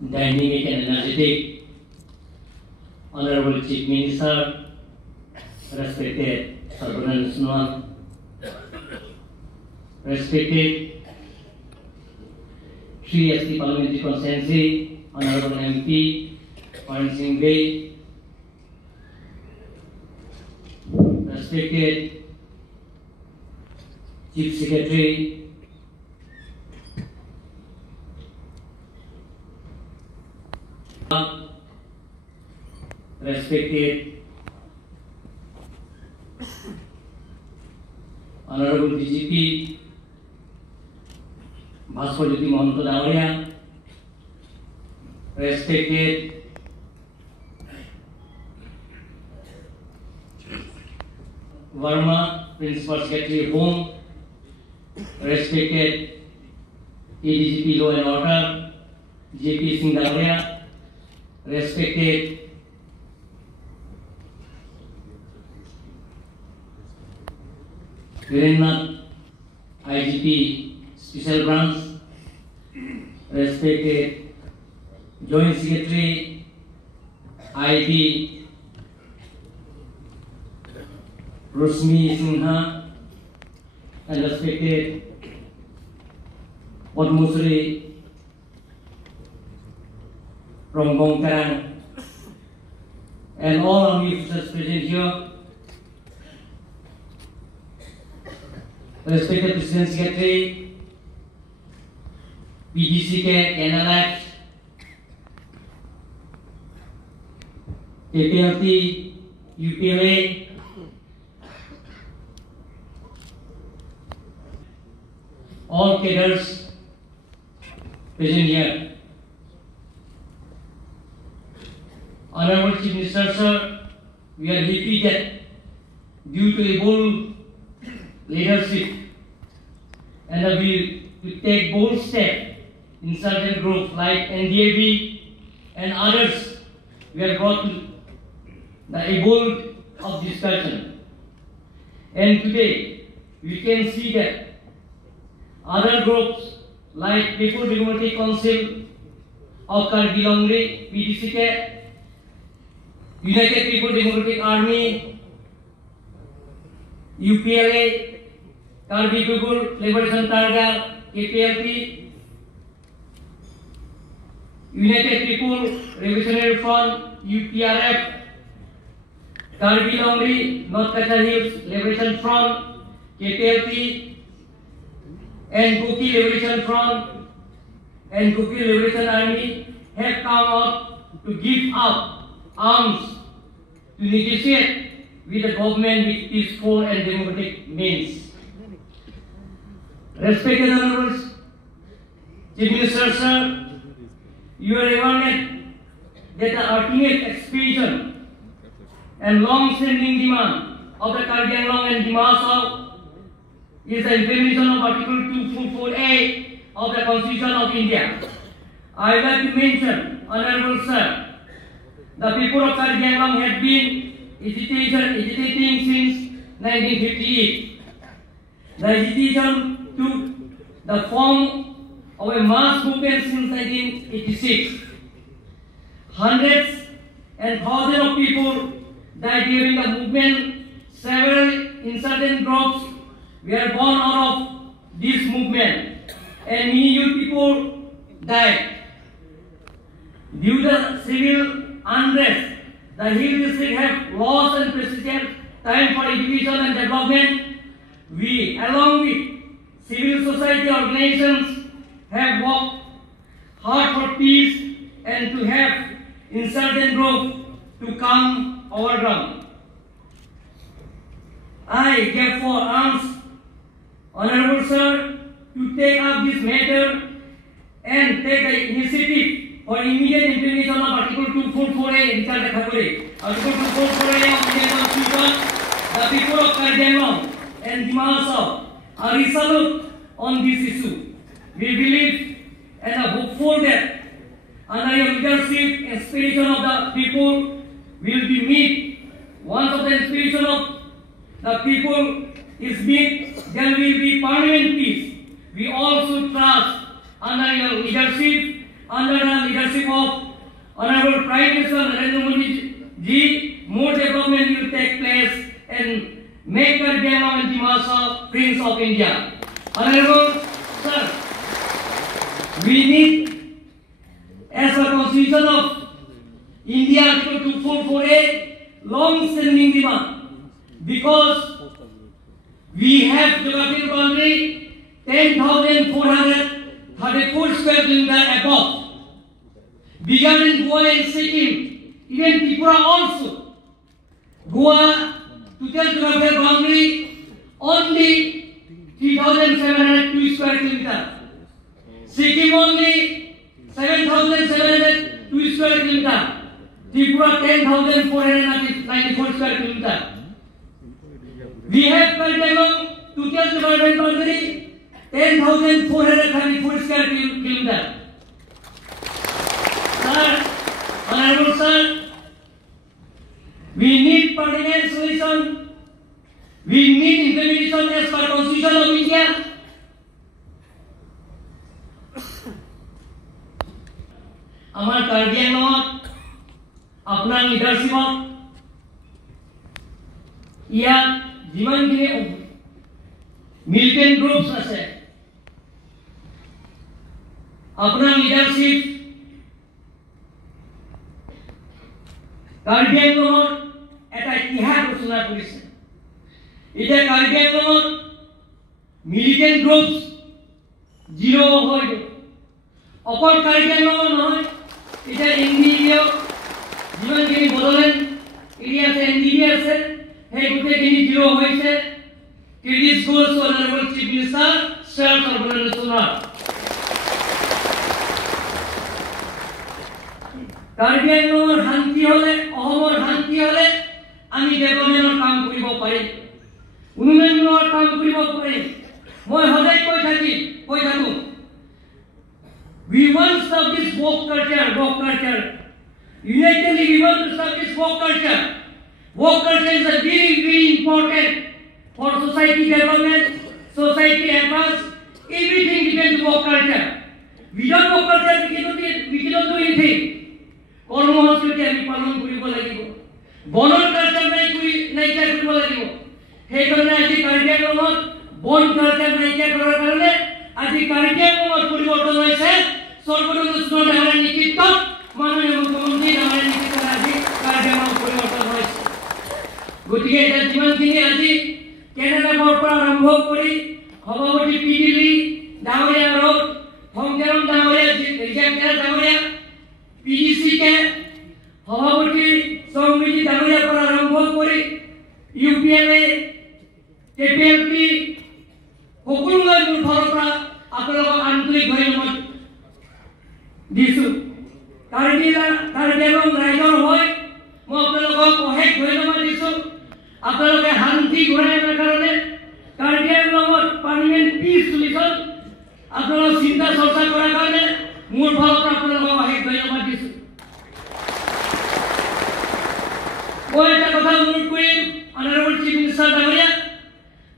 dynamic and energetic, Honorable Chief Minister, respected Sarbanan Sonowal, respected 3ST Parliamentary Constituency, Honorable MP, Pawan Singh Bey, respected Chief Secretary, respected Honorable DGP Bhaskar Jyoti Mahanto Dawaria, respected Verma, Principal Secretary Home, respected ADGP Law and Order, JP Singh Dawaria, respected Virennath, IGP Special Branch, respected Joint Secretary, IB Rosmi Sinha, and respected Padmasri from Bongkarang, and all of you officers present here. Respected President Secretary, PDCK, NLF, KPLT, UPLA, all cadres present here. Honorable Chief Minister, sir, we are happy that due to a bold leadership and we will take bold steps in certain groups like NDAB and others, we are brought to the bold of discussion. And today we can see that other groups like People Democratic Council of Karbi Longri, PDCK, United People Democratic Army, UPLA, Karbi People Liberation Targa, KPLP, United People Revolutionary Front, UPRF, Karbi Longri, North Kachar Hills Liberation Front, KPLP, and Kuki Liberation Front and Kuki Liberation Army have come out to give up arms to negotiate with the government with peaceful and democratic means. Respected Honorables, Chief Minister, sir, you are aware that the ultimate expression and long-standing demand of the Karbi Anglong and Dimashao is the implementation of Article 244A of the Constitution of India. I would like to mention, Honorable Sir, the people of Karbi Anglong have been agitating since 1958. The agitation took the form of a mass movement since 1986. Hundreds and thousands of people died during the movement. Several insurgent groups were born out of this movement, and many young people died. Due to the civil unrest, the Hill District have lost and precious time for education and development. We, along with civil society organizations, have worked hard for peace and to have insurgent groups to come our ground. I therefore ask Honorable Sir to take up this matter and take the initiative for immediate implementation of Article 244A Richard Thakore. Article 244A of Indian Constitution. The people of Karbi Anglong and Dimashao are resolute on this issue. We believe and are hopeful that under your leadership, inspiration of the people will be met. Once of the inspiration of the people is met, there will be permanent peace. We also trust under your leadership under the leadership of Honorable Prime Minister Narendra Modi ji, more development will take place and make Karbi Anglong and Dimasa Prince of India. Honorable Sir, we need, as a Constitution of India, Article 244A, long-standing demand, because we have geographical boundary 10,434 square kilometers above. Bigger than Goa and Sikkim, even Tripura also. Goa, total geographical boundary only 3,702 square kilometers. Sikkim only 7,702 square kilometers. Tripura 10,494 square kilometers. We have Karbi Anglong total geographical boundary 10,434 square kilometers. Sir, Honorable Sir, we need permanent solution. We need implementation as per Constitution of India. Amar Karbi Anglong, apnar leadership, ইয়াত যিমানখিনি militant groups আছে, apnar leadership Karbi Anglong এটা ইতিহাস ৰচনা কৰিছে। এতিয়া Karbi Anglong militant groups zero' হৈ গ'ল। অকল Karbi Anglong নহয়, এতিয়া NDA যিমানখিনি বড়োলেণ্ড এৰিয়া আছে, NDA আছে, সেই গোটেইখিনি জিৰ' হৈছে। Credit goes to Honorable Chief Minister, Sir Sarbananda Sonowal. Karbi Anglong শান্তি হলে, অসমৰ শান্তি হলে আমি ডেভেলপমেণ্টৰ কাম কৰিব পাৰিম, উন্নয়নৰ কাম কৰিব পাৰিম। মই সদায় কৈ থাকো, we want to stop this woke culture. Unitedly we want to stop this woke culture. Woke culture is a very, very important for society development, society advance. Everything depends on woke culture. Without woke culture, we cannot do anything. কৰ্মসূচী আমি পালন কৰিব লাগিব, বনৰ culture নাইকিয়া কৰিব লাগিব। সেইকাৰণে আজি Karbi Anglongত বন কালচাৰ নাইকিয়া কৰাৰ কাৰণে আজি Karbi Anglongত পৰিৱৰ্তন হৈছে। সৰ্বদলীয় ডাঙৰীয়াৰ নেতৃত্বত মাননীয় মুখ্যমন্ত্ৰী ডাঙৰীয়াৰ নেতৃত্বত আজি Karbi Anglong পৰিৱৰ্তন হৈছে। গতিকে এতিয়া যিমানখিনি আজি কেনেডাৰ পৰা আৰম্ভ কৰি সভাপতি পিডিলি ডাঙৰীয়া আৰু সংগ্ৰাম ডাঙৰীয়া, ৰিজাৰ্ভ ডাঙৰীয়া, PDC के সভাপতি সমিতি ডাঙৰীয়াৰ পৰা আৰম্ভ কৰি UPMA, KPLP সকলোলৈ মোৰ ফালৰ পৰা আপোনালোকক আন্তৰিক ধন্যবাদ দিছোঁ। Karbi Anglong ৰাইজৰ হৈ মই আপোনালোকক অশেষ ধন্যবাদ দিছোঁ। আপোনালোকে শান্তি ঘূৰাই অনাৰ কাৰণে, Karbi Anglongত পাৰ্মানেণ্ট পিচ চলিউশ্যন আপোনালোক চিন্তা চৰ্চা কৰাৰ কাৰণে মোৰ ফালৰ পৰা আপোনালোকক অশেষ ধন্যবাদ দিছোঁ। মই এটা কথা অনুৰোধ কৰিম Honorable Chief Minister ডাঙৰীয়া,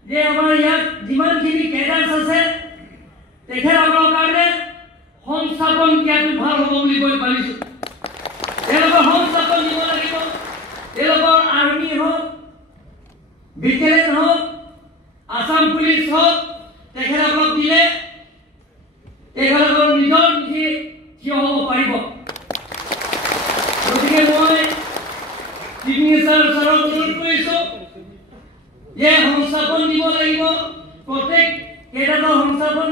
যে আমাৰ ইয়াত যিমানখিনি কেডাৰ্ছ আছে তেখেতসকলৰ কাৰণে সংস্থাপন দিয়াটো ভাল হ'ব বুলি মই ভাবিছোঁ। তেওঁলোকৰ সংস্থাপন দিব লাগিব। তেওঁলোকৰ আৰ্মি হওক, বিটেলিয়ন হওক, আসাম পুলিচ হওক, তেখেতসকলক দিলে তেখেতসকল নিজৰ নিজে থিয় হ'ব পাৰিব। গতিকে মই চিফ মিনিষ্টাৰ ছাৰক অনুৰোধ কৰিছোঁ যে সংস্থাপন দিব লাগিব, প্ৰত্যেক কেডাৰৰ সংস্থাপন